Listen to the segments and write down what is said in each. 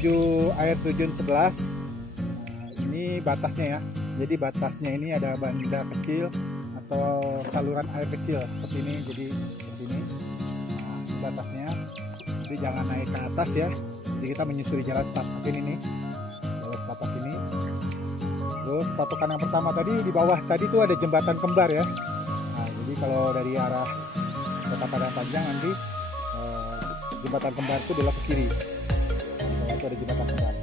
menuju air terjun 11. Ini batasnya ya. Jadi batasnya ini ada banda kecil atau saluran air kecil seperti ini. Jadi seperti ini. Nah, batasnya. Jadi jangan naik ke atas ya. Jadi kita menyusuri jalan setapak ini nih. Jalan setapak ini. Terus patokan yang pertama tadi di bawah tadi tuh ada jembatan kembar ya. Nah, jadi kalau dari arah Kota Padang Panjang nanti jembatan kembar itu belok ke kiri. Nah, itu ada jembatan kembar.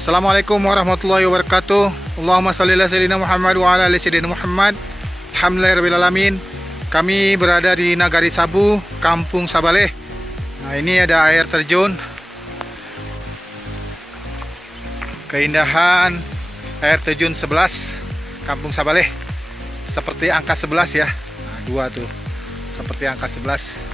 Assalamualaikum warahmatullahi wabarakatuh. Allahumma shalli ala sayyidina Muhammad wa ala ali sayyidina Muhammad. Alhamdulillahirabbil alamin. Kami berada di Nagari Sabu, Kampung Sabaleh. Nah, ini ada air terjun. Keindahan air terjun 11 Kampung Sabaleh. Seperti angka 11 ya. Nah, dua tuh. Seperti angka 11.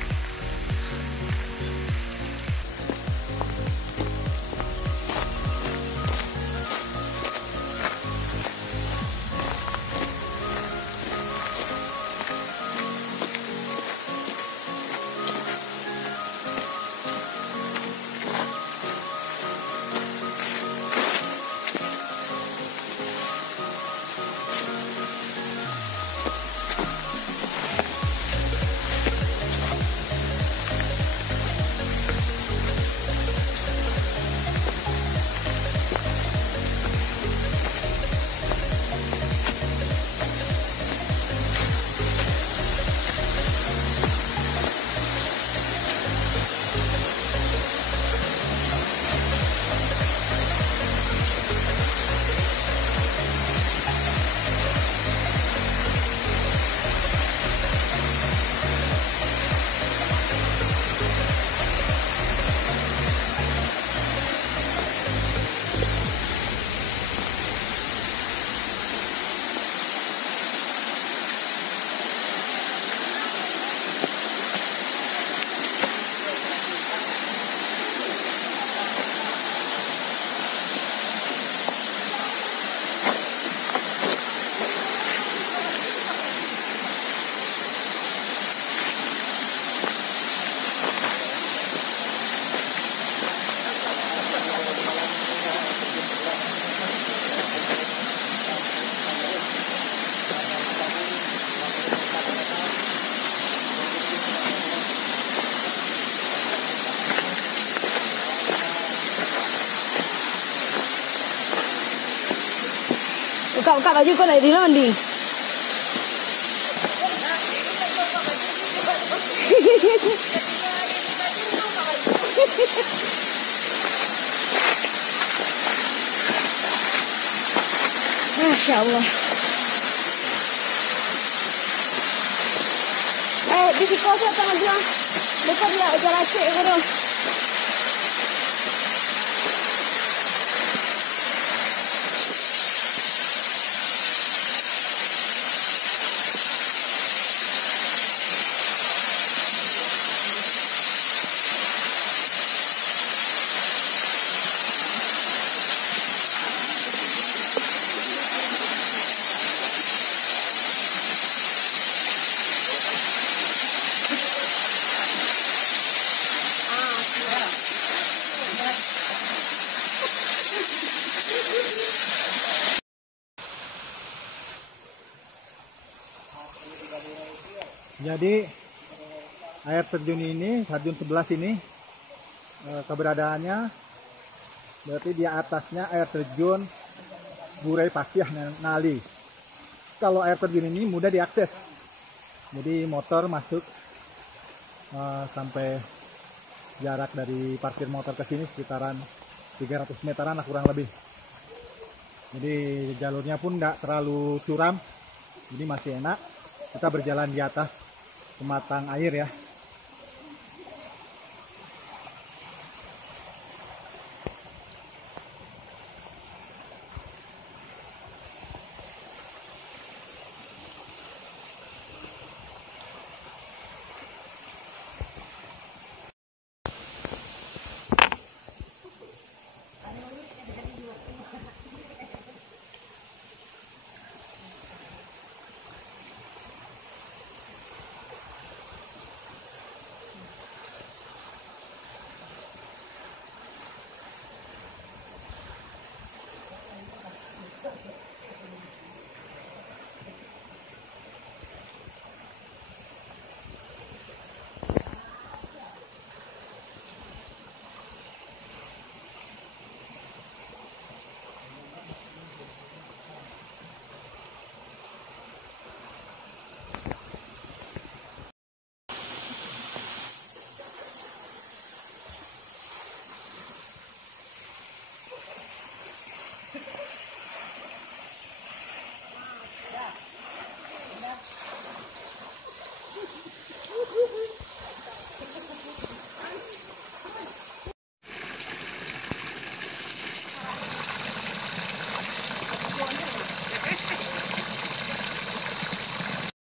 Buka baju kau nak di mandi. Masya Allah. Di sini kau tengah jual. Dekat dia jalan cek kau. Jadi air terjun ini, terjun 11 ini, keberadaannya Berarti di atasnya air terjun Burai Pasiah Nali. Kalau air terjun ini mudah diakses, jadi motor masuk sampai jarak dari parkir motor ke sini sekitaran 300 meteran lah kurang lebih. Jadi jalurnya pun nggak terlalu curam, jadi masih enak. Kita berjalan di atas pematang air ya.